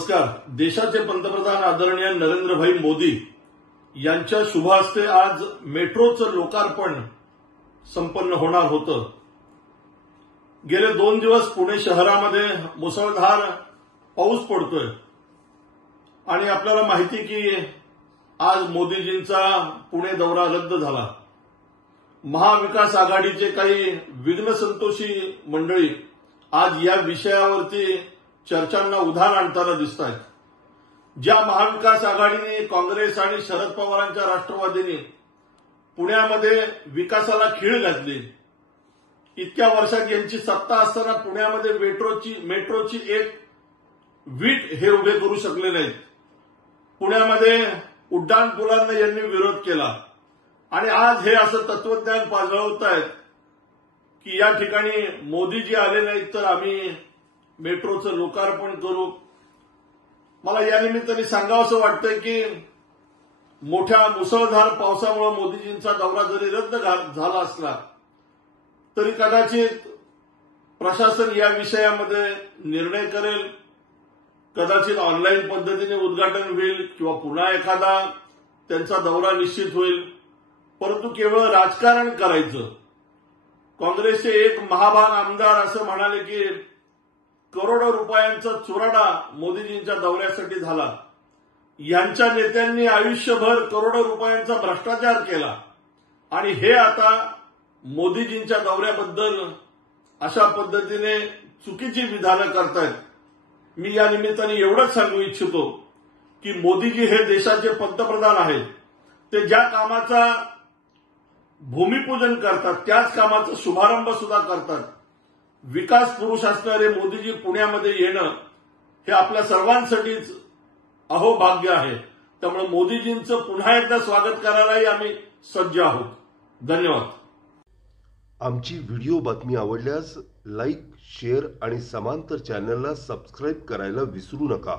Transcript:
नमस्कार। देशाचे पंतप्रधान आदरणीय नरेंद्रभाई मोदी यांच्या शुभ हस्ते आज मेट्रोचं लोकार्पण संपन्न होणार होतं। गेले 2 दिवस पुणे शहरामध्ये मुसळधार पाऊस पडतोय आणि आपल्याला माहिती की आज मोदीजींचा पुणे दौरा रद्द झाला। महाविकास आघाडीचे काही विघ्नसंतोषी मंडळी आज या विषयावरती चर्चांना उधाण आणताना दिसत आहेत। ज्या महाविकास आघाडीने काँग्रेस आणि शरद पवारांच्या राष्ट्रवादीने पुण्यामध्ये विकासाला खीळ घातली, इतक्या वर्षात यांची सत्ता असताना पुण्यामध्ये मेट्रोची एक वीट हे उभे करू शकले नाहीत। पुण्यामध्ये उड्डाण पुलांना यांनी विरोध केला आणि आज हे असं तत्वज्ञान पाजळवत आहेत की या ठिकाणी मोदीजी आले नाहीत तर आम्ही मेट्रोचं लोकार्पण करू। मला या निमित्ताने सांगावंसं वाटतंय की मोठ्या मुसळधार पावसामुळे मोदीजींचा दौरा जरी रद्द झाला असला तरी कदाचित प्रशासन या विषयामध्ये निर्णय करेल, कदाचित ऑनलाईन पद्धतीने उद्घाटन होईल किंवा पुन्हा एखादा त्यांचा दौरा निश्चित होईल, परंतु केवळ राजकारण करायचं। काँग्रेसचे एक महाभाग आमदार असं म्हणाले की करोडो रुपयांचा चुराडा मोदीजींच्या दौऱ्यासाठी झाला। यांच्या नेत्यांनी आयुष्यभर करोडो रुपयांचा भ्रष्टाचार केला आणि हे आता मोदीजींच्या दौऱ्याबद्दल अशा पद्धतीने चुकीची विधानं करतायत। मी या निमित्ताने एवढंच सांगू इच्छितो की मोदीजी हे देशाचे पंतप्रधान आहेत। ते ज्या कामाचा भूमिपूजन करतात त्याच कामाचा शुभारंभ सुद्धा करतात। विकास पुरुष असणारे मोदीजी पुण्यामध्ये येणं हे आपल्या सर्वांसाठीच अहोभाग्य आहे। त्यामुळे मोदीजींचं पुन्हा एकदा स्वागत करायलाही आम्ही सज्ज आहोत। धन्यवाद। आमची व्हिडिओ बातमी आवडल्यास लाईक, शेअर आणि समांतर चॅनलला सबस्क्राईब करायला विसरू नका।